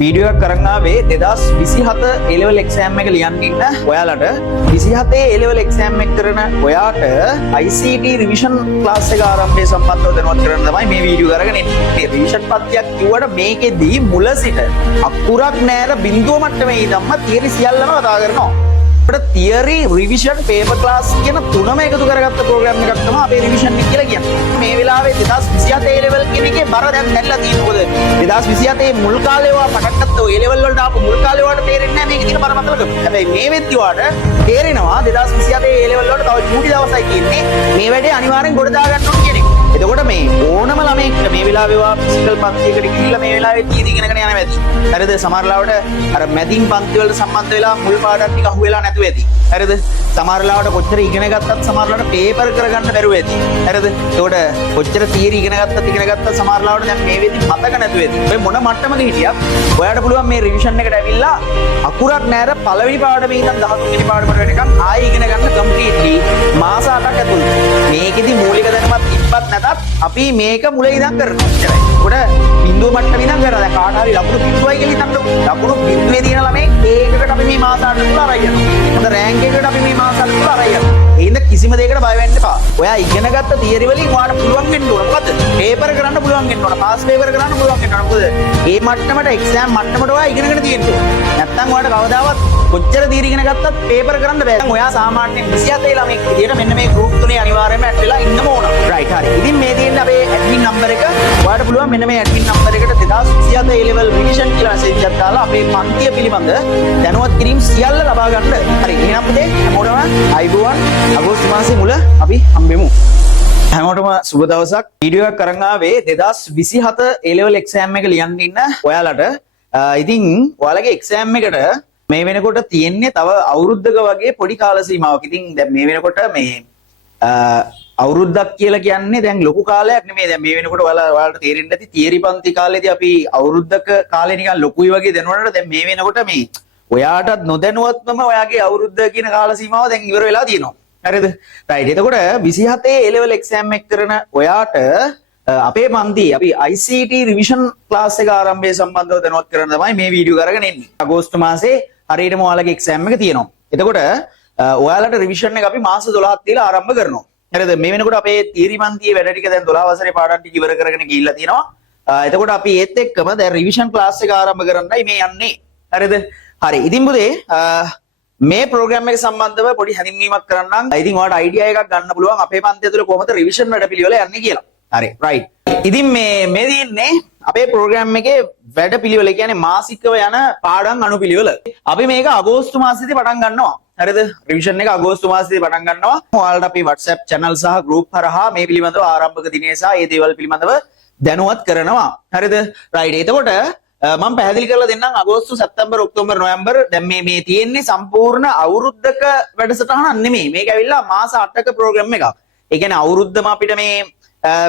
Video එකක් කරන් ආවේ 2027 A level exam එක ලියන්න ඉන්න ඔයාලට 27 A level exam එක කරන ඔයාට ICT revision class එක ආරම්භය සම්බන්ධව දැනුවත් කරන්න තමයි මේ වීඩියෝ කරගෙන ඉන්නේ. මේ revision පත්‍යක් කිව්වට මේකෙදී මුල සිට අකුරක් නෑර බිඳුව මට්ටමේ ඉඳන්ම තියරි සියල්ලම කතා කරනවා. අපිට theory revision paper class කියන තුනම එකතු කරගත්ත ප්‍රෝග්‍රෑම් එකක් තමයි අපේ revision එක කියලා කියන්නේ. මේ වෙලාවේ 2027 A level කියන එකේ බර දැන් දැල්ලා තියෙනවා. මොකද 2027 මුල් කාලේ වා පටන් ගත්ත A level වලට ආපු මුල් කාලේ වාට තේරෙන්නේ නැහැ මේකේ තියෙන බරපතලකම. හැබැයි මේ වෙද්දි වාට තේරෙනවා 2027 A level වලට තව චූටි දවසයි තියෙන්නේ. මේ වැඩේ අනිවාර්යෙන් ගොඩ දා ගන්න ඕන කියන එක. එතකොට මේ ඕනම ළමයෙක්ට මේ වෙලාවේ වා ෆිසිකල් පන්තියකට ගිහිල්ලා මේ වෙලාවේ තියෙදි ඉගෙනගෙන යන වැඩි. හරිද? සමහර ලාවට අර මැදින් පන්ති වලට සම්බන්ධ වෙලා මුල් පාඩම් ටික අහුවෙලා නැතුව ඇති. හරිද? සමහර ලාවට කොච්චර ඉගෙන ගත්තත් සමහර ලාවට පේපර් කරගන්න බැරුව ඇති. හරිද? ඒකට කොච්චර තියරි ඉගෙන ගත්තත් සමහර ලාවට දැන් මේ වෙද්දි මතක නැතුව ඇති. ඔය මොන මට්ටමක හිටියත් ඔයාලට පුළුවන් මේ රිවිෂන් එකට ඇවිල්ලා අකුරක් නෑර පළවෙනි පාඩමේ ඉඳන් 13 වෙනි පාඩමට වෙනකන් ආයෙ ඉගෙන ගන්න කම්ප්ලීට්ලි මාස 8ක් ඇතුළත. මේකෙදි මූලික දැනුමක් තිබ්බත් නැතත් අපි මේක මුල ඉඳන් කරනවා. ඒකට බිඳුව මට්ටමේ ඉඳන් කරනවා. දැන් කාට හරි ලකුණු බිඳුවයි කියලා හිතන්නකො. ලකුණු බිඳුවේ තියෙන ළමයි ඒකකට අපි මේ මාස 8 තුල අරයි යනවා. හොඳ රෑන්ක් එකකට අපි මේ මාස 8 තුල අරයි යනවා. ඒ හින්දා කිසිම දෙයකට බය වෙන්න එපා. ඔයා ඉගෙනගත්ත තියරි වලින් ඔයාලට පුළුවන් වෙන්න ඕන. මොකද පේපර් කරන්න පුළුවන් වෙන්න ඕන. පාස් පේපර් කරන්න පුළුවන් වෙන්න ඕන. මොකද මේ මට්ටමට එක්සෑම් මට්ටමට ඔයා ඉගෙනගෙන තියෙන්න ඕන. නැත්තම් ඔයාලට කවදාවත් කොච්චර තියරි ඉගෙන ගත්තත් පේපර් කරන්න බෑ. දැන් ඔයා සාමාන්‍යයෙන් 27 ළමෙක් විදියට මෙන්න මේ ගෲප් තුනේ අනිවාර්යයෙන්ම ඇඩ් වෙලා ඉන්නම ඕන. රයිට් හරි. ඉතින් මේ තියෙන අපේ ඇඩ්මින් නම්බර් එක ඔයාලට පුළුවන් මෙන්න මේ ඇඩ්මින් නම්බර් එකට 2027 A level revision කියලා මැසේජ් එකක් දාලා අපේ පන්තිය පිළිබඳ දැනුවත් කිරීම සියල්ල ලබා ගන්න. හරි. එහෙනම් පුතේ හැමෝටම අයිබෝවන් අගෝස්තු මාසයේ මුල අපි හම්බෙමු. හැමෝටම සුබ දවසක්. වීඩියෝ එකක් කරන් ආවේ 2027 A level exam එක ලියන්න ඉන්න ඔයාලට. ඉතින් ඔයාලගේ exam එකට මේ වෙනකොට තියෙන්නේ තව අවුරුද්දක වගේ පොඩි කාල සීමාවක්. ඉතින් දැන් මේ වෙනකොට මේ අවුරුද්දක් කියලා කියන්නේ දැන් ලොකු කාලයක් නෙමෙයි. දැන් මේ වෙනකොට ඔයාලට තේරෙන්න ඇති තියරි පන්ති කාලේදී අපි අවුරුද්දක කාලේ නිකන් ලොකුයි වගේ දැනුණාට දැන් මේ වෙනකොට මේ ඔයාටත් නොදැනුවත්වම ඔයාගේ අවුරුද්ද කියන කාල සීමාව දැන් ඉවර වෙලා තියෙනවා. හරිද? රයිට්. එතකොට 27 A level exam එක කරන ඔයාට අපේ පන්ති අපි ICT revision class එක ආරම්භය සම්බන්ධව දැනුවත් කරන්න තමයි මේ වීඩියෝ කරගෙන එන්නේ. අගෝස්තු මාසේ හරියටම ඔයාලගේ exam එක තියෙනවා. එතකොට ඔයාලට revision එක අපි මාස 12ක් තියලා ආරම්භ කරනවා. හරිද? මේ වෙනකොට අපේ තියරි පන්තියේ වැඩ ටික දැන් 12 වසරේ පාඩම් ටික ඉවර කරගෙන ගිහිල්ලා තියෙනවා. එතකොට අපි ඒත් එක්කම දැන් revision class එක ආරම්භ කරන්නයි මේ යන්නේ. හරිද? හරි. ඉතින් පුතේ මේ ප්‍රෝග්‍රෑම් එක සම්බන්ධව පොඩි හැඳින්වීමක් කරන්නම්. ඉතින් ඔයාලට අයිඩියා එකක් ගන්න පුළුවන් අපේ පන්තිය තුළ කොහොමද රිවිෂන් වැඩපිළිවෙල යන්නේ කියලා. හරි. රයිට්. ඉතින් මේ දින්නේ අපේ ප්‍රෝග්‍රෑම් එකේ වැඩපිළිවෙල කියන්නේ මාසිකව යන පාඩම් අනුපිළිවෙල. අපි මේක අගෝස්තු මාසෙදී පටන් ගන්නවා. හරිද? රිවිෂන් එක අගෝස්තු මාසෙදී පටන් ගන්නවා. ඔයාලට අපි WhatsApp channel සහ group හරහා මේ පිළිබඳව ආරම්භක දිනේ සහ ඒ දේවල් පිළිබඳව දැනුවත් කරනවා. හරිද? රයිට්. එතකොට මම පැහැදිලි කරලා දෙන්නම් අගෝස්තු සැප්තැම්බර් ඔක්තෝබර් නොවැම්බර් දැන් මේ තියෙන්නේ සම්පූර්ණ අවුරුද්දක වැඩසටහනක් නෙමෙයි. මේක ඇවිල්ලා මාස 8ක ප්‍රෝග්‍රෑම් එකක්. ඒ කියන්නේ අවුරුද්දම අපිට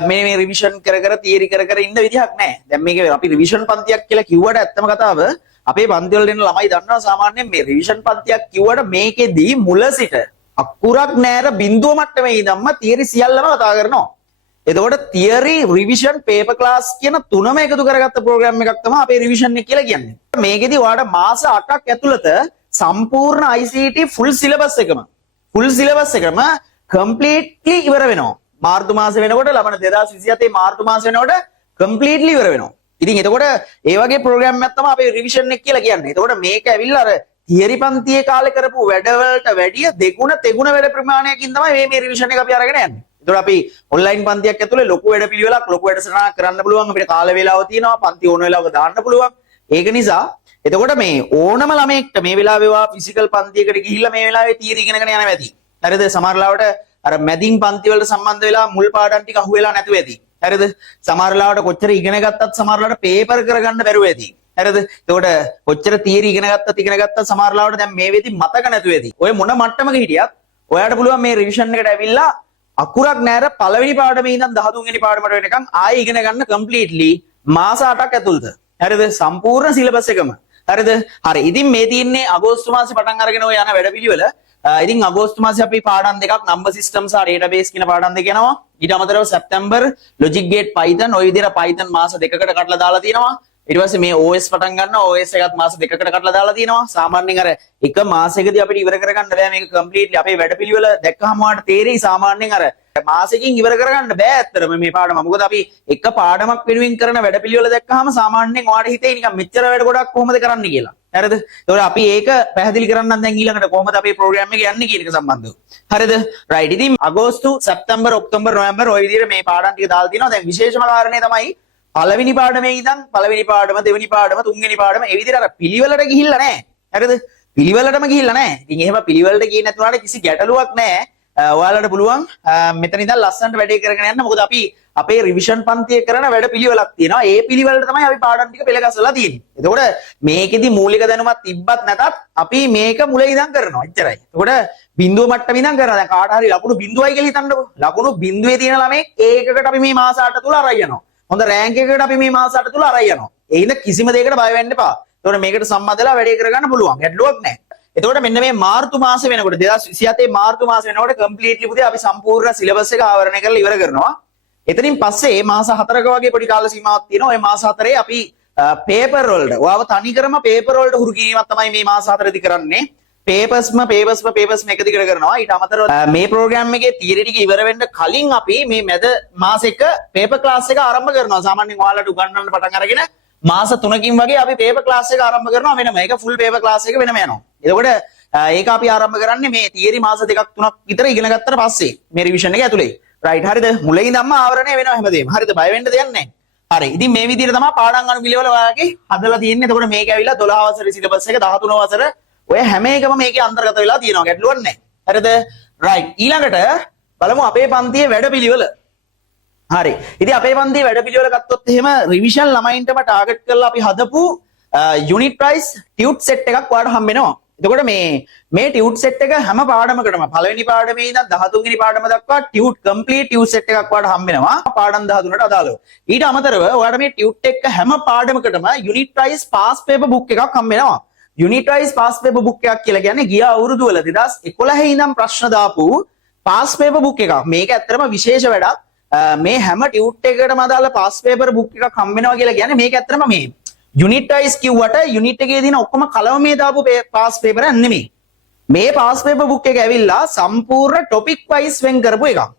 මේ රිවිෂන් කර තියරි කර ඉන්න විදිහක් නැහැ. දැන් මේක අපි රිවිෂන් පන්තියක් කියලා කිව්වට ඇත්තම කතාව අපේ පන්ති වල දෙන ළමයි දන්නවා සාමාන්‍යයෙන් මේ රිවිෂන් පන්තියක් කිව්වට මේකෙදී මුල සිට අකුරක් නෑර බිඳුව මට්ටමේ ඉඳන්ම තියරි සියල්ලම කතා කරනවා. එතකොට theory revision paper class කියන තුනම එකතු කරගත්ත ප්‍රෝග්‍රෑම් එකක් තමයි අපේ රිවිෂන් එක කියලා කියන්නේ. මේකෙදි ඔයාලට මාස 8ක් ඇතුළත සම්පූර්ණ ICT full syllabus එකම completely ඉවර වෙනවා. මාර්තු මාසේ වෙනකොට ලබන 2027 මාර්තු මාසේ වෙනකොට completely ඉවර වෙනවා. ඉතින් එතකොට ඒ වගේ ප්‍රෝග්‍රෑම් එකක් තමයි අපේ රිවිෂන් එක කියලා කියන්නේ. එතකොට මේක ඇවිල්ලා අර තියරි පන්තියේ කාලේ කරපු වැඩවලට වැඩිය දෙගුණ තෙගුණ වැඩ ප්‍රමාණයකින් තමයි මේ රිවිෂන් එක අපි අරගෙන යන්නේ. එතකොට අපි ඔන්ලයින් පන්තියක් ඇතුලේ ලොකු වැඩ පිළිවෙලක් ලොකු වැඩසටහනක් කරන්න පුළුවන්. අපිට කාල වේලාව තියෙනවා. පන්ති ඕන වෙලාවක දාන්න පුළුවන්. ඒක නිසා එතකොට මේ ඕනම ළමයෙක්ට මේ වෙලාවේ වා ෆිසිකල් පන්තියකට ගිහිල්ලා මේ වෙලාවේ තියරි ඉගෙනගෙන යනවා ඇති. හරිද? සමහර ලාවට අර මැදින් පන්ති වලට සම්බන්ධ වෙලා මුල් පාඩම් ටික අහුවෙලා නැතුව ඇති. හරිද? සමහර ලාවට කොච්චර ඉගෙන ගත්තත් සමහර ලාවට පේපර් කරගන්න බැරුව ඇති. හරිද? එතකොට කොච්චර තියරි ඉගෙන ගත්තත් සමහර ලාවට දැන් මේ වෙදි මතක නැතුව ඇති. ඔය මොන මට්ටමක හිටියත් ඔයාලට පුළුවන් මේ රිවිෂන් එකට ඇවිල්ලා අකුරක් නෑර පළවෙනි පාඩමේ ඉඳන් 13 වෙනි පාඩමට වෙනකන් ආයෙ ඉගෙන ගන්න කම්ප්ලීට්ලි මාස 8ක් ඇතුළත. හරිද? සම්පූර්ණ සිලබස් එකම. හරිද? හරි. ඉතින් මේ තියෙන්නේ අගෝස්තු මාසේ පටන් අරගෙන ඔය යන වැඩපිළිවෙල. ඉතින් අගෝස්තු මාසේ අපි පාඩම් දෙකක් number system සහ database කියන පාඩම් දෙක යනවා. ඊට අමතරව සැප්තැම්බර් logic gate python ඔය විදිහට python මාස දෙකකට කඩලා දාලා තියෙනවා. ඊට පස්සේ මේ OS පටන් ගන්නවා OS එකත් මාස දෙකකට කඩලා දාලා තියෙනවා සාමාන්‍යයෙන් අර එක මාසෙකදී අපිට ඉවර කරගන්න බෑ මේක කම්ප්ලීට්ලි අපේ වැඩපිළිවෙල දැක්කහම ඔයාලට තේරෙයි සාමාන්‍යයෙන් අර මාසෙකින් ඉවර කරගන්න බෑ ඇත්තටම මේ පාඩම මොකද අපි එක පාඩමක් වෙනුවෙන් කරන වැඩපිළිවෙල දැක්කහම සාමාන්‍යයෙන් ඔයාලට හිතේ නිකන් මෙච්චර වැඩ ගොඩක් කොහොමද කරන්න කියලා හරිද ඒතකොට අපි ඒක පැහැදිලි කරන්නම් දැන් ඊළඟට කොහොමද අපේ ප්‍රෝග්‍රෑම් එක යන්නේ කියන එක සම්බන්ධව හරිද රයිට් ඉතින් අගෝස්තු සැප්තැම්බර් ඔක්තෝබර් නොවැම්බර් ওই විදිහට මේ පාඩම් ටික දාලා තියෙනවා දැන් විශේෂම කාරණේ තමයි පළවෙනි පාඩමේ ඉඳන් පළවෙනි පාඩම දෙවෙනි පාඩම තුන්වෙනි පාඩම ඒ විදිහට අර පිළිවෙලට ගිහිල්ලා නැහැ හරිද පිළිවෙලටම ගිහිල්ලා නැහැ ඉතින් එහෙම පිළිවෙලට ගියේ නැතුණාට කිසි ගැටලුවක් නැහැ ඔයාලට පුළුවන් මෙතන ඉඳන් ලස්සනට වැඩේ කරගෙන යන්න මොකද අපි අපේ රිවිෂන් පන්තියේ කරන වැඩ පිළිවෙලක් තියෙනවා ඒ පිළිවෙලට තමයි අපි පාඩම් ටික පෙළගස්සලා තියෙන්නේ එතකොට මේකෙදි මූලික දැනුමක් තිබ්බත් නැතත් අපි මේක මුල ඉඳන් කරනවා එච්චරයි එතකොට බිඳුව මට්ටම ඉඳන් කරනවා දැන් කාට හරි ලකුණු බිඳුවයි කියලා හිතන්නකෝ ලකුණු බිඳුවේ තියෙන ළමෙක් ඒකකට අපි මේ මාස 8 තුල අරන් යනවා හොඳ රෑන්ක් එකකට අපි මේ මාස 8 තුල අරන් යනවා ඒ හින්දා කිසිම දෙයකට බය වෙන්න එපා එතකොට මේකට සම්බන්ධලා වැඩේ කරගන්න පුළුවන් ගැටලුවක් නැහැ එතකොට මෙන්න මේ මාර්තු මාසෙ වෙනකොට 2027 මාර්තු මාසෙ වෙනකොට කම්ප්ලීට්ලි පුතේ අපි සම්පූර්ණ සිලබස් එක ආවරණය කරලා ඉවර කරනවා. එතනින් පස්සේ මාස 4ක වගේ පොඩි කාල සීමාවක් තියෙනවා. ওই මාස 4 අපි පේපර් වලට ඔයාව තනි කරම පේපර් වලට හුරු කිරීමක් තමයි මේ මාස 4දී කරන්නේ. පේපර්ස්ම එක දිගට කරනවා. ඊට අමතරව මේ ප්‍රෝග්‍රෑම් එකේ තියරි ටික ඉවර වෙන්න කලින් අපි මේ මැද මාසෙක පේපර් ක්ලාස් එක ආරම්භ කරනවා. සාමාන්‍යයෙන් ඔයාලට උගන්වන්න පටන් අරගෙන මාස 3කින් වගේ අපි පේපර් ක්ලාස් එක ආරම්භ කරනවා වෙනම. ඒක ෆුල් පේපර් ක්ලාස් එක වෙනම යනවා. එතකොට ඒක අපි ආරම්භ කරන්නේ මේ තියරි මාස 2ක් 3ක් විතර ඉගෙන ගත්තට පස්සේ මේ රිවිෂන් එක ඇතුලේ. රයිට් හරිද? මුලින් ඉඳන්ම ආවරණය වෙනවා හැමදේම. හරිද? බය වෙන්න දෙයක් නැහැ. හරි. ඉතින් මේ විදිහට තමයි පාඩම් අනුපිළිවෙල ඔයාලගේ හදලා තියෙන්නේ. එතකොට මේක ඇවිල්ලා 12 වසරේ සිලබස් එක 13 වසර ඔය හැම එකම මේකේ අන්තර්ගත වෙලා තියෙනවා. ගැටලුවක් නැහැ. හරිද? රයිට්. ඊළඟට බලමු අපේ පන්තියේ වැඩපිළිවෙල. හරි. ඉතින් අපේ පන්තියේ වැඩපිළිවෙල ගත්තොත් එහෙම රිවිෂන් ළමයින්ටම ටාගට් කරලා අපි හදපු යුනිට් ප්‍රයිස් ටියුට් සෙට් එකක් ඔයාලට හම්බ වෙනවා. එතකොට මේ ටියුට් සෙට් එක හැම පාඩමකටම පළවෙනි පාඩමේ ඉඳන් 13 වෙනි පාඩම දක්වා ටියුට් කම්ප්ලීට් ටියුට් සෙට් එකක් ඔයාලට හම්බ වෙනවා. පාඩම් 13ට අදාළව. ඊට අමතරව ඔයාලට මේ ටියුට් එක හැම පාඩමකටම unit price pass paper book එකක් හම්බ වෙනවා. Unit price pass paper book එකක් කියලා කියන්නේ ගිය අවුරුදු වල 2011 ඉඳන් ප්‍රශ්න දාපු පාස් පේපර් බුක් එකක්. මේක ඇත්තටම විශේෂ වැඩක්. මේ හැම ටියුට් එකකටම අදාළ පාස් පේපර් බුක් එකක් හම්බ වෙනවා කියලා කියන්නේ මේක ඇත්තටම මේ යුනිට් වයිස් කිව්වට යුනිට් එකේ දින ඔක්කොම කලවමේ දාපු පාස් පේපර් එක නෙමෙයි. මේ පාස් පේපර් බුක් එක ඇවිල්ලා සම්පූර්ණ ටොපික් වයිස් වෙන් කරපු එකක්.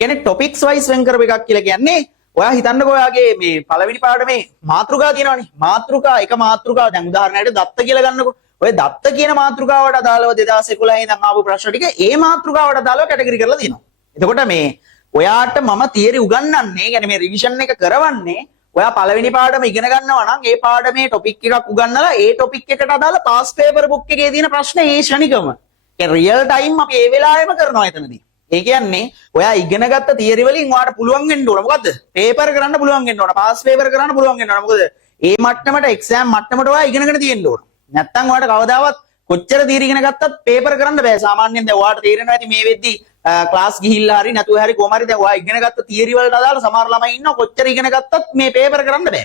කියන්නේ ටොපික්ස් වයිස් වෙන් කරපු එකක් කියලා කියන්නේ ඔයා හිතන්නකෝ ඔයාගේ මේ පළවෙනි පාඩමේ මාතෘකා තියෙනවනේ. මාතෘකා එක මාතෘකාව දැන් උදාහරණයකට දත්ත කියලා ගන්නකො. ඔය දත්ත කියන මාතෘකාවට අදාළව 2011 ඉඳන් ආපු ප්‍රශ්න ටික ඒ මාතෘකාවට අදාළව කැටගරි කරලා තියෙනවා. එතකොට මේ ඔයාට මම තියරි උගන්වන්නේ يعني මේ රිවිෂන් එක කරවන්නේ ඔයා පළවෙනි පාඩම ඉගෙන ගන්නවා නම් ඒ පාඩමේ ටොපික් එකක් උගන්වලා ඒ ටොපික් එකට අදාළ පාස් පේපර් බුක් එකේ තියෙන ප්‍රශ්න ඒ ශනිකම ඒ රියල් ටයිම් අපි ඒ වෙලාවෙම කරනවා එතනදී. ඒ කියන්නේ ඔයා ඉගෙනගත්ත තියරි වලින් ඔයාට පුළුවන් වෙන්න ඕන. මොකද්ද? පේපර් කරන්න පුළුවන් වෙන්න ඕන. පාස් පේපර් කරන්න පුළුවන් වෙන්න ඕන. මොකද ඒ මට්ටමට එක්සෑම් මට්ටමට ඔයා ඉගෙනගෙන තියෙන්න ඕන. නැත්තම් ඔයාට කවදාවත් කොච්චර තියරි ඉගෙන ගත්තත් පේපර් කරන්න බෑ. සාමාන්‍යයෙන් දැන් ඔයාට තේරෙනවා ඇති මේ වෙද්දි ක්ලාස් ගිහිල්ලා හරි නැතුව හරි කොහම හරි දැන් ඔයා ඉගෙන ගත්ත තියරි වලට අදාළ සමහර ළමයි ඉන්නවා කොච්චර ඉගෙන ගත්තත් මේ පේපර් කරන්න බෑ.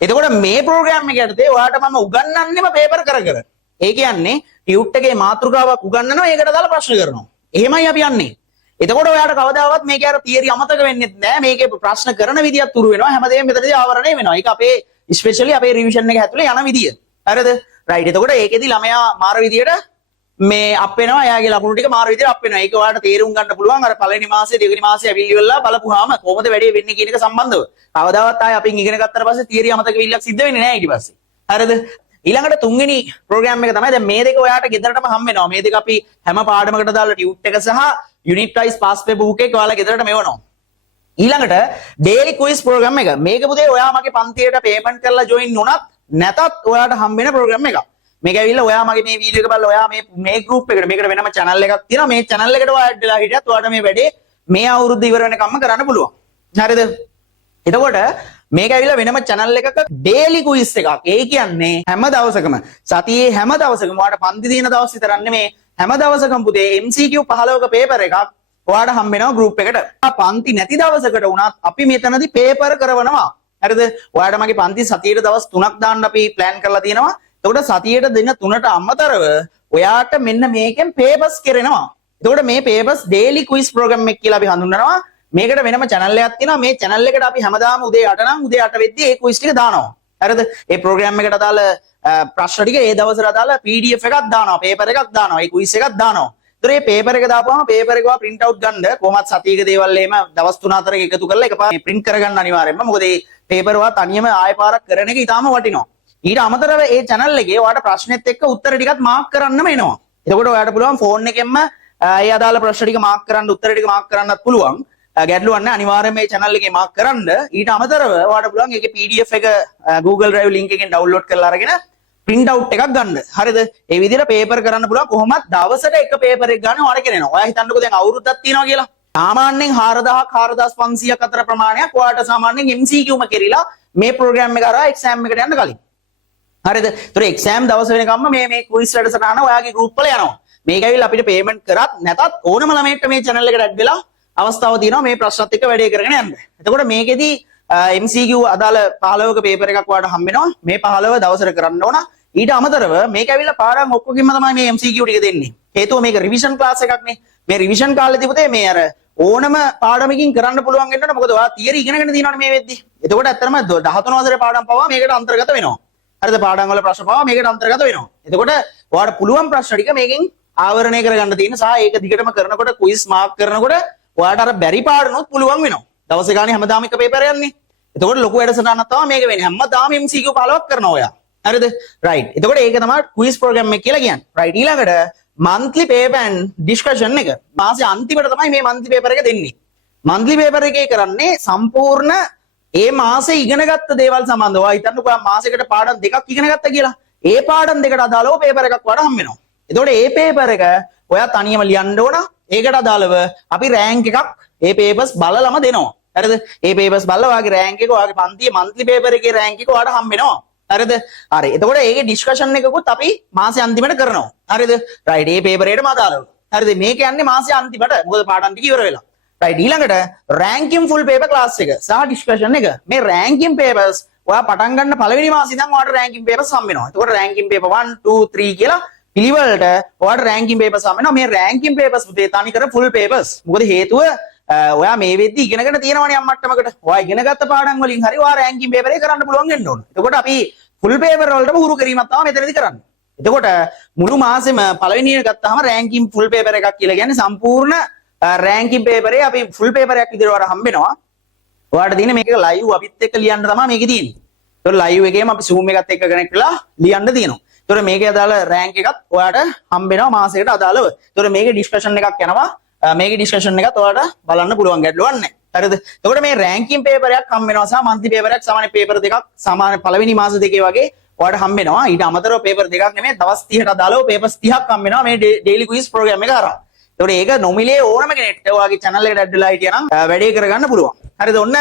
එතකොට මේ ප්‍රෝග්‍රෑම් එක යටතේ ඔයාට මම උගන්වන්නෙම පේපර් කර කර. ඒ කියන්නේ ටියුට් එකේ මාතෘකාවක් උගන්වනවා ඒකට අදාළ ප්‍රශ්න කරනවා. එහෙමයි අපි යන්නේ. එතකොට ඔයාට කවදාවත් මේකේ අර තියරි අමතක වෙන්නේ නැහැ. මේකේ ප්‍රශ්න කරන විදියක් තුරු වෙනවා. හැමදේම මෙතනදී ආවරණය වෙනවා. ඒක අපේ ස්පෙෂලි අපේ රිවිෂන් එක ඇතුලේ යන විදිය. හරිද? රයිට්. එතකොට ඒකෙදි ළමයා මාර විදියට මේ අප් වෙනවා. එයාගේ ලකුණු ටික මාර විදියට අප් වෙනවා. ඒක ඔයාලට තේරුම් ගන්න පුළුවන්. අර පළවෙනි මාසේ දෙවෙනි මාසේ ඇවිල්ලිවලා බලපුවාම කොහොමද වැඩේ වෙන්නේ කියන එක සම්බන්ධව. කවදාවත් ආයේ අපින් ඉගෙන ගත්තට පස්සේ තියරි අමතක වෙILLක් සිද්ධ වෙන්නේ නැහැ ඊට පස්සේ. හරිද? ඊළඟට තුන්වෙනි ප්‍රෝග්‍රෑම් එක තමයි දැන් මේ දෙක ඔයාට ගෙදරටම හම් වෙනවා. මේ දෙක අපි හැම පාඩමකට දාලා ටියුට් එක සහ unit vice pass paper book එක ඔයාලා ගෙදරටම එවනවා. ඊළඟට ඩේලි ක්විස් ප්‍රෝග්‍රෑම් එක. මේක පුතේ ඔයා මගේ පන්තියට පේමන්ට් කරලා ජොයින් වුණත් නැතත් ඔයාට හම් වෙන ප්‍රෝග්‍රෑම් එකක්. මේක ඇවිල්ලා ඔයා මගේ මේ වීඩියෝ එක බලලා ඔයා මේ ගෲප් එකට මේකට වෙනම channel එකක් තියෙනවා. මේ channel එකට ඔයා ඇඩ් වෙලා හිටියත් ඔයාට මේ වැඩේ මේ අවුරුද්ද ඉවර වෙනකම්ම කරන්න පුළුවන්. හරිද? එතකොට මේක ඇවිල්ලා වෙනම channel එකක daily quiz එකක්. ඒ කියන්නේ හැම දවසකම සතියේ හැම දවසකම ඔයාට පන්ති දින දවස් විතරක් නෙමේ හැම දවසකම පුතේ MCQ 15ක පේපර් එකක් ඔයාට හම්බ වෙනවා ගෲප් එකට. පන්ති නැති දවසකට වුණත් අපි මෙතනදී පේපර් කරවනවා. හරිද? ඔයාට මගේ පන්ති සතියේ දවස් 3ක් දාන්න අපි plan කරලා තියෙනවා. එතකොට සතියේට දින 3ට අමතරව ඔයාට මෙන්න මේකෙන් පේපර්ස් කරනවා. එතකොට මේ පේපර්ස් daily quiz program එක කියලා අපි හඳුන්වනවා. මේකට වෙනම channel එකක් තියෙනවා. මේ channel එකට අපි හැමදාම උදේ 8 නම් උදේ 8 වෙද්දී ඒ quiz ටික දානවා. හරිද? ඒ ප්‍රෝග්‍රෑම් එකට අදාළ ප්‍රශ්න ටික ඒ දවසට අදාළ PDF එකක් දානවා, පේපර් එකක් දානවා, ඒ ක්විස් එකක් දානවා. ඒතර මේ පේපර් එක දාපුවම පේපර් එක print out ගන්න කොහොමත් සතියක දේවල් එහෙම දවස් 3-4ක එකතු කරලා එකපාරට print කරගන්න අනිවාර්යෙන්ම. මොකද මේ පේපර් වා තනියම ආයෙ පාරක් කරන එක ඊටාම වටිනවා. ඊට අමතරව මේ channel එකේ ඔයාලට ප්‍රශ්නෙත් එක්ක උත්තර ටිකත් මාක් කරන්නම එනවා. එතකොට ඔයාලට පුළුවන් ෆෝන් එකෙන්ම ඒ අදාළ ප්‍රශ්න ටික මාක් කරන්න, උත්තර ටික මාක් කරන්නත් පුළුවන්. ගැටලුවක් නැහැ, අනිවාර්යයෙන්ම මේ channel එකේ මාක් කරන්න. ඊට අමතරව ඔයාලට පුළුවන් ඒකේ PDF එක Google Drive link එකෙන් download කරලා අරගෙන print out එකක් ගන්න. හරිද? ඒ විදිහට පේපර් කරන්න පුළුවන්. කොහොමත් දවසට එක පේපර් එක ගන්න ඔයාලට කියනවා. ඔයා හිතන්නකෝ දැන් අවුරුද්දක් තියෙනවා කියලා. සාමාන්‍යයෙන් 4000ක් 4500ක් අතර ප්‍රමාණයක් ඔයාලට සාමාන්‍යයෙන් MCQම කෙරිලා මේ ප්‍රෝග්‍රෑම් එක කරා එක්සෑම් එකට යන්න කලින්. හරිද? ඒතර එක්සෑම් දවස වෙනකම්ම මේ ක්විස් වැඩසටහන ඔයාගේ group වල යනවා. මේක ඇවිල්ලා අපිට payment කරත් නැතත් ඕනම ළමයෙක්ට මේ channel එකට add වෙලා අවස්ථාව තියෙනවා මේ ප්‍රශ්නත් එක්ක වැඩේ කරගෙන යන්න. එතකොට මේකෙදි MCQ අදාළ 15ක පේපර් එකක් ඔයාලට හම්බ වෙනවා. මේ 15 දවසට කරන්න ඕන. ඊට අමතරව මේක ඇවිල්ලා පාඩම් ඔක්කොගෙම තමයි මේ MCQ ටික දෙන්නේ. හේතුව මේක රිවිෂන් ක්ලාස් එකක් නේ. මේ රිවිෂන් කාලේදී පුතේ මේ අර ඕනම පාඩමකින් කරන්න පුළුවන් වෙනවා. මොකද ඔයා තියරි ඉගෙනගෙන තියෙනවනේ මේ වෙද්දි. එතකොට ඇත්තටම 13 වසරේ පාඩම් පවා මේකට අන්තර්ගත වෙනවා. හරිද? පාඩම් වල ප්‍රශ්න පවා මේකට අන්තර්ගත වෙනවා. එතකොට ඔයාලට පුළුවන් ප්‍රශ්න ටික මේකෙන් ආවරණය කරගන්න තියෙන සහ ඒක දිගටම කරනකොට ක්විස් මාක් කරනකොට ඔයාලට අර බැරි පාඩනොත් පුළුවන් වෙනවා. දවස් ගානේ හැමදාම එක පේපර් යන්නේ. එතකොට ලොකු වැඩසටහනක් තමයි මේක වෙන්නේ. හැමදාම MCQ 15ක් කරනවා ඔයා. හරිද? රයිට්. එතකොට ඒක තමයි ක්විස් ප්‍රෝග්‍රෑම් එක කියලා කියන්නේ. රයිට්. ඊළඟට monthly paper and discussion එක. මාසේ අන්තිමට තමයි මේ monthly paper එක දෙන්නේ. monthly paper එකේ කරන්නේ සම්පූර්ණ ඒ මාසේ ඉගෙනගත්ත දේවල් සම්බන්ධව. ඔයා හිතන්නකෝ මාසෙකට පාඩම් දෙකක් ඉගෙන ගත්තා කියලා. ඒ පාඩම් දෙකට අදාළව පේපර් එකක් වඩා හම්බ වෙනවා. එතකොට මේ පේපර් එක ඔයා තනියම ලියන්න ඕන. ඒකට අදාළව අපි රෑන්ක් එකක් මේ පේපර්ස් බලලම දෙනවා. හරිද? මේ පේපර්ස් බලලා ඔයාගේ රෑන්ක් එක ඔයාගේ පන්තියේ monthly paper එකේ රෑන්ක් එක ඔයාලට හම්බ වෙනවා. හරිද? හරි. එතකොට ඒකේ ඩිස්කෂන් එකකුත් අපි මාසේ අන්තිමට කරනවා. හරිද? රයිට්. මේ පේපර් එකටම අදාළව. හරිද? මේක යන්නේ මාසේ අන්තිමට. මොකද පාඩම් ටික ඉවර වෙලා. රයිට්. ඊළඟට රෑන්කින් ෆුල් පේපර් ක්ලාස් එක සහ ඩිස්කෂන් එක. මේ රෑන්කින් පේපර්ස් ඔයා පටන් ගන්න පළවෙනි මාසේ ඉඳන් ඔයාලට රෑන්කින් පේපර්ස් හම්බ වෙනවා. එතකොට රෑන්කින් පේපර් 1 2 3 කියලා පිළිවෙලට ඔයාලට රෑන්කින් පේපර්ස් හම්බ වෙනවා. මේ රෑන්කින් පේපර්ස් පුතේ තනි කර ෆුල් පේපර්ස්. මොකද හේතුව ඔයා මේ වෙද්දි ඉගෙනගෙන තියෙනවනේ අම්මට්ටමකට. ඔයා ඉගෙනගත්ත පාඩම් වලින් හරි ඔයා රෑන්කින් පේපර් එක කරන්න පුළුවන් වෙන්න ඕන. එතකොට අපි ෆුල් පේපර් වලටම හුරු කිරීමක් තමයි මෙතනදී කරන්නේ. එතකොට මුළු මාසෙම පළවෙනි එක ගත්තාම රෑන්කින් ෆුල් පේපර් එකක් කියලා කියන්නේ සම්පූර්ණ රෑන්කින් පේපරේ අපි ෆුල් පේපර් එකක් විදිහට ඔයාලට හම්බ වෙනවා. ඔයාලට තියෙන්නේ මේක ලයිව් අපිත් එක්ක ලියන්න තමයි මේකේ තියෙන්නේ. ඒතකොට ලයිව් එකේම අපි Zoom එකත් එක්ක කනෙක්ට් වෙලා ලියන්න තියෙනවා. ඒතකොට මේකේ අදාළ රෑන්ක් එකත් ඔයාලට හම්බ වෙනවා මාසයකට අදාළව. ඒතකොට මේකේ ඩිස්කෂන් එකක් යනවා. මේකේ ඩිස්කෂන් එකත් ඔයාලට බලන්න පුළුවන් ගැටලුවක් නැහැ. හරිද? එතකොට මේ රෑන්කින් පේපර් එකක් හම්බ වෙනවා සහ මන්ත්ලි පේපර් එකක් සාමාන්‍ය පේපර් දෙකක් සාමාන්‍ය පළවෙනි මාස දෙකේ වගේ ඔයාලට හම්බ වෙනවා. ඊට අමතරව පේපර් දෙකක් නෙමෙයි දවස් 30කට අදාළව පේපර්ස් 30ක් හම්බ වෙනවා මේ ඩේලි ක්විස් ප්‍රෝග්‍රෑම් එක හරහා. ඒතකොට ඒක නොමිලේ ඕනම කෙනෙක්ට ඔයාගේ channel එකට add වෙලා හිටියනම් වැඩේ කරගන්න පුළුවන්. හරිද? ඔන්න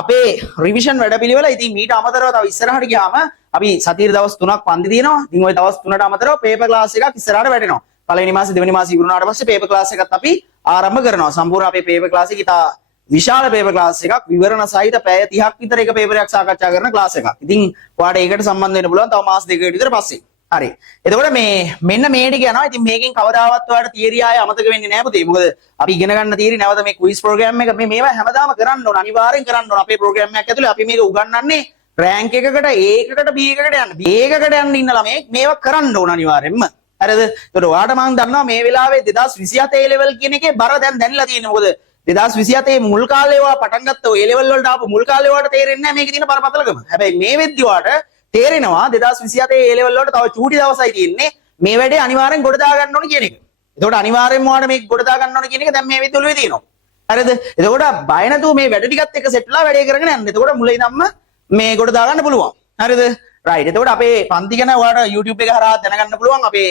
අපේ රිවිෂන් වැඩපිළිවෙල. ඉතින් මීට අමතරව තව ඉස්සරහට ගියාම අපි සතියේ දවස් 3ක් පන්ති දිනනවා. ඉතින් ওই දවස් 3ට අමතරව පේපර් ක්ලාස් එකක් ඉස්සරහට වැටෙනවා. පළවෙනි මාසේ දෙවෙනි මාසේ ඉවරනාට පස්සේ පේපර් ක්ලාස් එකත් අපි ආරම්භ කරනවා. සම්පූර්ණ අපේ පේපර් ක්ලාස් එක ඉතා විශාල පේපර් ක්ලාස් එකක්. විවරණ සහිත පැය 30ක් විතර එක පේපරයක් සාකච්ඡා කරන ක්ලාස් එකක්. ඉතින් ඔයාලට ඒකට සම්බන්ධ වෙන්න පුළුවන් තව මාස දෙකකට විතර පස්සේ. හරි. එතකොට මේ මෙන්න මේ ටික යනවා. ඉතින් මේකෙන් කවදාවත් ඔයාලට තියරි ආයේ අමතක වෙන්නේ නැහැ පුතේ. මොකද අපි ඉගෙන ගන්න තියරි නැවත මේ ක්විස් ප්‍රෝග්‍රෑම් එක මේවා හැමදාම කරන්න ඕන. අනිවාර්යෙන් කරන්න ඕන. අපේ ප්‍රෝග්‍රෑම් එකක් ඇතුලේ අපි මේක උගන්වන්නේ රෑන්ක් එකකට A එකකට B එකකට යන්න. B එකකට යන්න ඉන්න ළමයෙක් මේවා කරන්න ඕන අනිවාර්යෙන්ම. හරිද? ඒතකොට ඔයාලට මම දන්නවා මේ වෙලාවේ 2027 A level කියන එකේ බර දැන් දැනලා තියෙනවා. මොකද 2027 මුල් කාලේ ඔයා පටන් ගත්ත ඔය A level වලට ආපු මුල් කාලේ ඔයාලට තේරෙන්නේ නැහැ මේකේ තියෙන බරපතලකම. හැබැයි මේ වෙද්දි ඔයාලට තේරෙනවා 2027 A level වලට තව චූටි දවසයි තියෙන්නේ. මේ වැඩේ අනිවාර්යෙන් ගොඩ දා ගන්න ඕනේ කියන එක. එතකොට අනිවාර්යෙන්ම ඔයාලට මේක ගොඩ දා ගන්න ඕනේ කියන එක දැන් මේ වෙද්දි ඔළුවේ තියෙනවා. හරිද? එතකොට බය නැතුව මේ වැඩ ටිකත් එක්ක සෙට්ලා වැඩේ කරගෙන යන්න. එතකොට මුලින් ඉඳන්ම මේ ගොඩ දා ගන්න පුළුවන්. හරිද? රයිට්. එතකොට අපේ පන්ති ගැන ඔයාලට YouTube එක හරහා දැනගන්න පුළුවන් අපේ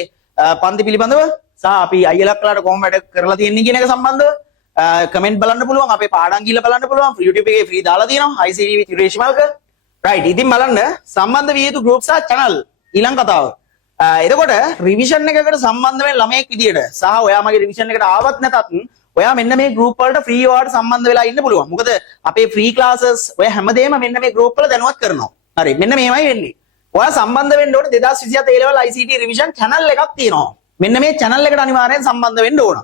පන්ති පිළිබඳව සහ අපි අයියලක්ලාට කොහොම වැඩ කරලා තියෙන්නේ කියන එක සම්බන්ධව කමෙන්ට් බලන්න පුළුවන්. අපේ පාඩම් ගිහලා බලන්න පුළුවන්. YouTube එකේ ෆ්‍රී දාලා තියෙනවා. ICT with Reshmalka. රයිට්. ඉතින් බලන්න සම්බන්ධ විය යුතු group සහ channel ඊළඟ කතාව. එතකොට රිවිෂන් එකකට සම්බන්ධ වෙන ළමයෙක් විදියට සහ ඔයා මගේ රිවිෂන් එකට ආවත් නැතත් ඔයා මෙන්න මේ group වලට ෆ්‍රී වලට සම්බන්ධ වෙලා ඉන්න පුළුවන්. මොකද අපේ ෆ්‍රී classes ඔය හැමදේම මෙන්න මේ group වල දැනුවත් කරනවා. හරි. මෙන්න මේවයි වෙන්නේ. ඔයා සම්බන්ධ වෙන්න ඕනේ 2027 A level ICT revision channel එකක් තියෙනවා. මෙන්න මේ channel එකට අනිවාර්යෙන් සම්බන්ධ වෙන්න ඕන.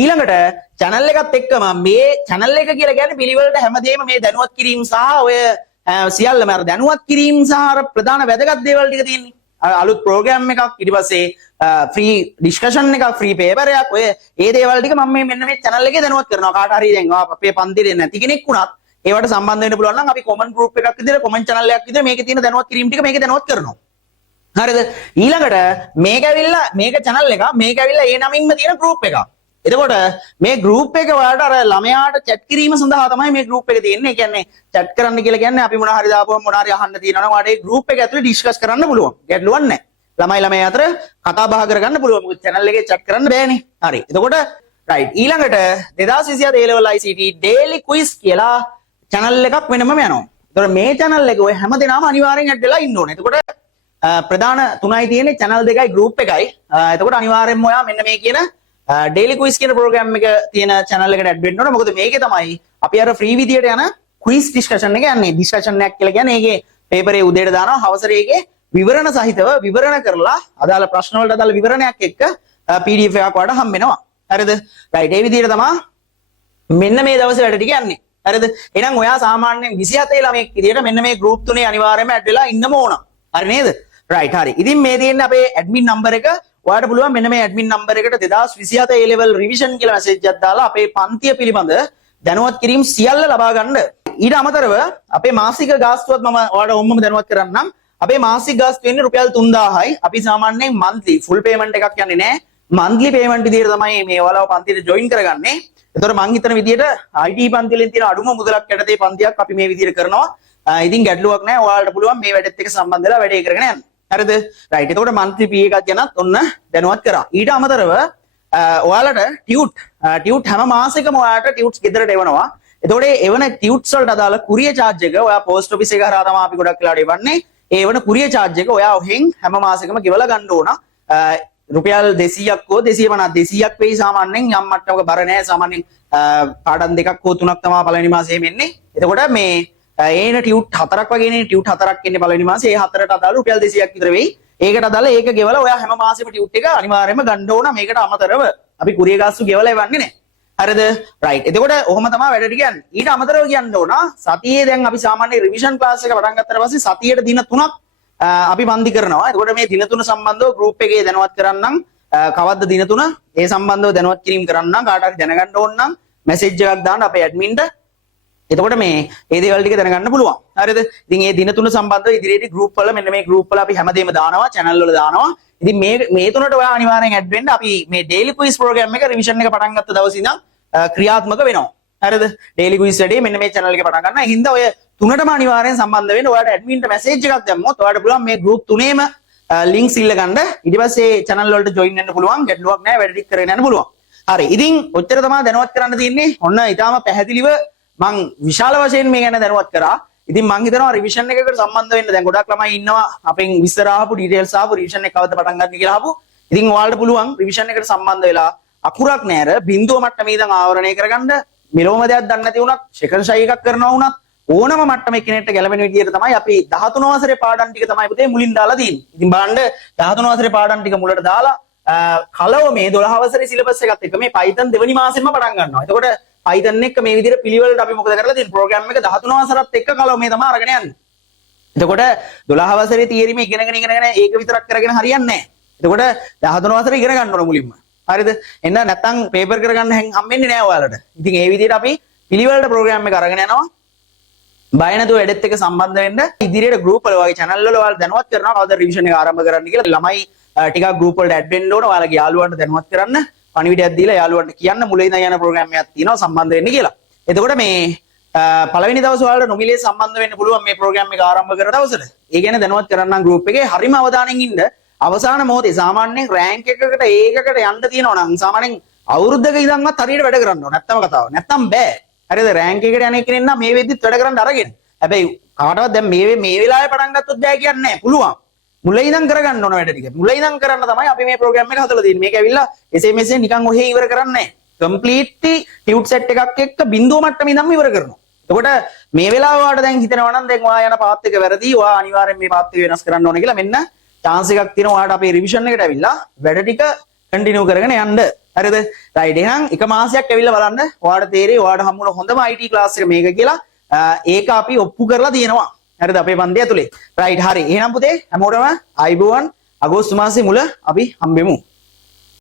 ඊළඟට channel එකත් එක්කම මේ channel එක කියලා කියන්නේ පිළිවෙලට හැමදේම මේ දැනුවත් කිරීම සහ ඔය සියල්ලම අර දැනුවත් කිරීම සහ අර ප්‍රධාන වැදගත් දේවල් ටික තියෙන්නේ. අලුත් ප්‍රෝග්‍රෑම් එකක් ඊට පස්සේ ෆ්‍රී ඩිස්කෂන් එකක් ෆ්‍රී පේපර් එකක් ඔය ඒ දේවල් ටික මම මෙන්න මේ channel එකේ දැනුවත් කරනවා. කාට හරි දැන් අපේ පන්තියේ නැති කෙනෙක් වුණත් ඒවට සම්බන්ධ වෙන්න පුළුවන් නම් අපි කොමන්ට් ගෲප් එකක් විදිහට කොමන්ට් channel එකක් විදිහට මේකේ තියෙන දැනුවත් කිරීම ටික මේකේ දැනුවත් කරනවා. හරිද? ඊළඟට මේක ඇවිල්ලා මේක channel එක මේක ඇවිල්ලා ඒ නමින්ම තියෙන group එකක්. එතකොට මේ group එක ඔයාලට අර ළමයාට chat කිරීම සඳහා තමයි මේ group එක තියෙන්නේ. ඒ කියන්නේ chat කරන්න කියලා කියන්නේ අපි මොන හරි දාපුවම මොන හරි අහන්න තියෙනවා නම් ඔයාලට ඒ group එක ඇතුලේ discuss කරන්න පුළුවන්. ගැටලුවක් නැහැ. ළමයි අතර කතා බහ කරගන්න පුළුවන්. මොකද channel එකේ chat කරන්න බෑනේ. හරි. එතකොට right ඊළඟට 2027 A level ICT daily quiz කියලා channel එකක් වෙනම යනවා. එතකොට මේ channel එක ඔය හැමදේනම අනිවාර්යෙන් add වෙලා ඉන්න ඕනේ. එතකොට ප්‍රධාන තුනයි තියෙන්නේ channel දෙකයි group එකයි. එතකොට අනිවාර්යෙන්ම ඔයා මෙන්න මේ කියන daily quiz කියන program එක තියෙන channel එකට add වෙන්න ඕනේ. මොකද මේකේ තමයි අපි අර free විදියට යන quiz discussion එක යන්නේ. discussion එකක් කියලා කියන්නේ ඒකේ paper එක උදේට දානවා හවසට ඒකේ විවරණ සහිතව විවරණ කරලා අදාළ ප්‍රශ්න වලට අදාළ විවරණයක් එක්ක PDF එකක් වඩා හම්බ වෙනවා. හරිද? right ඒ විදිහට තමයි මෙන්න මේ දවසේ වැඩ ටික යන්නේ. හරිද? එහෙනම් ඔයා සාමාන්‍යයෙන් 27 ළමයෙක් විදිහට මෙන්න මේ group තුනේ අනිවාර්යයෙන්ම add වෙලා ඉන්නම ඕන. හරි නේද? right හරි. ඉතින් මේ තියෙන්නේ අපේ admin number එක. ඔයාලට පුළුවන් මෙන්න මේ admin number එකට 2027 A level revision කියලා message එකක් දාලා අපේ පන්තිය පිළිබඳ දැනුවත් කිරීම සියල්ල ලබා ගන්න. ඊට අමතරව අපේ මාසික ගාස්තුවත් මම ඔයාලට ඔම්මම දැනුවත් කරන්නම්. අපේ මාසික ගාස්තුව වෙන්නේ රුපියල් 3000යි. අපි සාමාන්‍යයෙන් monthly full payment එකක් යන්නේ නැහැ. monthly payment විදිහට තමයි මේ ඔයාලව පන්තියට join කරගන්නේ. ඒතකොට මං හිතන විදිහට IT පන්තිවලින් තියෙන අඩුම මුදලක් යටතේ පන්තියක් අපි මේ විදිහට කරනවා. ඉතින් ගැටලුවක් නැහැ. ඔයාලට පුළුවන් මේ වැඩෙත් එක්ක සම්බන්ධ වෙලා වැඩේ කරගෙන යන්න. හරිද? right. එතකොට monthly fee එකක් ගැනත් ඔන්න දැනුවත් කරා. ඊට අමතරව ඔයාලට ටියුට් හැම මාසෙකම ඔයාලට ටියුට්ස් ගෙදරට එවනවා. එතකොට ඒ එවන ටියුට්ස් වලට අදාළ courier charge එක ඔයා post office එක හරහා තමයි අපි ගොඩක් වෙලාවට එවන්නේ. ඒ වන courier charge එක ඔයා ඔහෙන් හැම මාසෙකම ගෙවලා ගන්න ඕන. රුපියල් 200ක් හෝ 250 200ක් වෙයි සාමාන්‍යයෙන් යම් මට්ටමක බර නැහැ. සාමාන්‍යයෙන් පාඩම් දෙකක් හෝ තුනක් තමයි පළවෙනි මාසෙම එන්නේ. එතකොට මේ ඒන ටියුට් 4ක් වගේනේ ටියුට් 4ක් එන්නේ පළවෙනි මාසේ. ඒ 4ට අදාළ රුපියල් 200ක් විතර වෙයි. ඒකට අදාළ ඒක ගෙවලා ඔයා හැම මාසෙම ටියුට් එක අනිවාර්යයෙන්ම ගන්න ඕන. මේකට අමතරව අපි courier ගාස්තු ගෙවලා එවන්නේ නැහැ. හරිද? right. එතකොට ඔහොම තමයි වැඩ ටික යන්නේ. ඊට අමතරව කියන්න ඕන සතියේ දැන් අපි සාමාන්‍ය රිවිෂන් ක්ලාස් එක පටන් ගත්තට පස්සේ සතියේට දින 3ක් අපි බන්දි කරනවා. එතකොට මේ දින 3 සම්බන්ධව group එකේ දැනුවත් කරන්නම්. කවද්ද දින 3 ඒ සම්බන්ධව දැනුවත් කිරීම කරන්නම්. කාට හරි දැනගන්න ඕන නම් message එකක් දාන්න අපේ admin ට. එතකොට මේ ඒ දේවල් ටික දැනගන්න පුළුවන්. හරිද? ඉතින් මේ දින 3 සම්බන්ධව ඉදිරියට group වල මෙන්න මේ group වල අපි හැමදේම දානවා, channel වල දානවා. ඉතින් මේ තුනට ඔයා අනිවාර්යෙන් add වෙන්න. අපි මේ daily quiz program එක revision එක පටන් ගත්ත දවසේ ඉඳන් ක්‍රියාත්මක වෙනවා. හරිද? daily quiz වැඩේ මෙන්න මේ channel එකේ පටන් ගන්නවා. ඒ හින්දා ඔය තුනටම අනිවාර්යෙන් සම්බන්ධ වෙන්න. ඔයාලට admin ට message එකක් දැම්මොත් ඔයාලට පුළුවන් මේ group තුනේම links ඉල්ල ගන්න. ඊට පස්සේ channel වලට join වෙන්න පුළුවන්. ගැටලුවක් නැහැ. වැඩ ටික කරගෙන යන්න පුළුවන්. හරි. ඉතින් ඔච්චර තමයි දැනුවත් කරන්න තියෙන්නේ. ඔන්න ඊටාම පැහැදිලිව මං විශාල වශයෙන් මේ ගැන දැනුවත් කරා. ඉතින් මං හිතනවා රිවිෂන් එකකට සම්බන්ධ වෙන්න දැන් ගොඩක් ළමයි ඉන්නවා අපෙන් විස්තර ආපු ඩීටේල්ස් ආපු රිවිෂන් එක කවද්ද පටන් ගන්න කියලා ආපු. ඉතින් ඔයාලට පුළුවන් රිවිෂන් එකට සම්බන්ධ වෙලා අකුරක් නෑර බිඳුව මට්ටමේ ඉඳන් ආවරණය කරගන්න. මෙලොවම දෙයක් දන්නේ නැති වුණත් සෙකන්ඩ් ෂයි එකක් කරනවා වුණත් ඕනම මට්ටමේ කෙනෙක්ට ගැලපෙන විදිහට තමයි අපි 13 වසරේ පාඩම් ටික තමයි පුතේ මුලින් දාලා තියෙන්නේ. ඉතින් බලන්න 13 වසරේ පාඩම් ටික මුලට දාලා කලව මේ 12 වසරේ සිලබස් එකත් එක්ක මේ Python දෙවෙනි මාසෙම පටන් ගන්නවා. එතකොට Python එක මේ විදිහට පිළිවෙලට අපි මොකද කරලා තියෙන්නේ? ප්‍රෝග්‍රෑම් එක 13 වසරත් එක්ක කලව මේ තමයි අරගෙන යන්නේ. එතකොට 12 වසරේ තියරිම ඉගෙනගෙන ඒක විතරක් කරගෙන හරියන්නේ නැහැ. එතකොට 13 වසරේ ඉගෙන ගන්න ඕන මුලින්ම. හරිද? එන්න නැත්තම් පේපර් කරගන්න හම්බෙන්නේ නැහැ ඔයාලට. ඉතින් ඒ විදිහට අපි පිළිවෙලට ප්‍රෝග්‍රෑම් එක අරගෙන යනවා. බය නැතුව වැඩත් එක්ක සම්බන්ධ වෙන්න. ඉදිරියට group වල වගේ channel වල ඔයාලා දැනුවත් කරනවා කවදාද රිවිෂන් එක ආරම්භ කරන්න කියලා. ළමයි ටිකක් group වලට add වෙන්න ඕන. ඔයාලගේ යාළුවන්ට දැනුවත් කරන්න. පණිවිඩයක් දීලා යාළුවන්ට කියන්න මුලින් ඉඳන් යන ප්‍රෝග්‍රෑම් එකක් තියෙනවා සම්බන්ධ වෙන්න කියලා. එතකොට මේ පළවෙනි දවසේ ඔයාලට නොමිලේ සම්බන්ධ වෙන්න පුළුවන් මේ ප්‍රෝග්‍රෑම් එක ආරම්භ කරන දවසට. ඒ ගැන දැනුවත් කරන්නම් group එකේ හරිම අවධානයෙන් ඉන්න. අවසාන මොහොතේ සාමාන්‍යයෙන් රෑන්ක් එකකට ඒකකට යන්න තියෙනවා නම් සාමාන්‍යයෙන් අවුරුද්දක ඉඳන්වත් හරියට වැඩ කරන්න ඕන. නැත්තම කතාව. නැත්තම් බෑ. හරිද? රෑන්ක් එකට යන කෙනෙක් නම් මේ වෙද්දිත් වැඩ කරන්න අරගෙන. හැබැයි කාටවත් දැන් මේ වෙලාවේ පටන් ගත්තොත් බෑ කියන්නේ නැහැ. පුළුවන්. මුලින් ඉඳන් කරගන්න ඕන වැඩ ටික. මුලින් ඉඳන් කරන්න තමයි අපි මේ ප්‍රෝග්‍රෑම් එක හදලා තියෙන්නේ. මේක ඇවිල්ලා SMS නිකන් ඔහේ ඉවර කරන්නේ නැහැ. කම්ප්ලීට්ලි ටියුට් සෙට් එකක් එක්ක බිඳුව මට්ටමේ ඉඳන්ම ඉවර කරනවා. එතකොට මේ වෙලාව ඔයාලට දැන් හිතෙනවා නම් දැන් ඔයා යන පාත් එක වැරදි. ඔයා අනිවාර්යෙන් මේ පාත් එක වෙනස් කරන්න ඕනේ කියලා මෙන්න chance එකක් තියෙනවා ඔයාලට අපේ රිවිෂන් එකට ඇවිල්ලා වැඩ ටික කන්ටිනියු කරගෙන යන්න. හරිද? රයිට්. එහෙනම් එක මාසයක් ඇවිල්ලා බලන්න. ඔයාලට තේරෙයි ඔයාලට හම්බුන හොඳම IT ක්ලාස් එක මේක කියලා. ඒක අපි ඔප්පු කරලා තියෙනවා. හරිද? අපේ පන්ති ඇතුලේ. රයිට් හරි. එහෙනම් පුතේ හැමෝටම අයිබෝවන් අගෝස්තු මාසේ මුල අපි හම්බෙමු.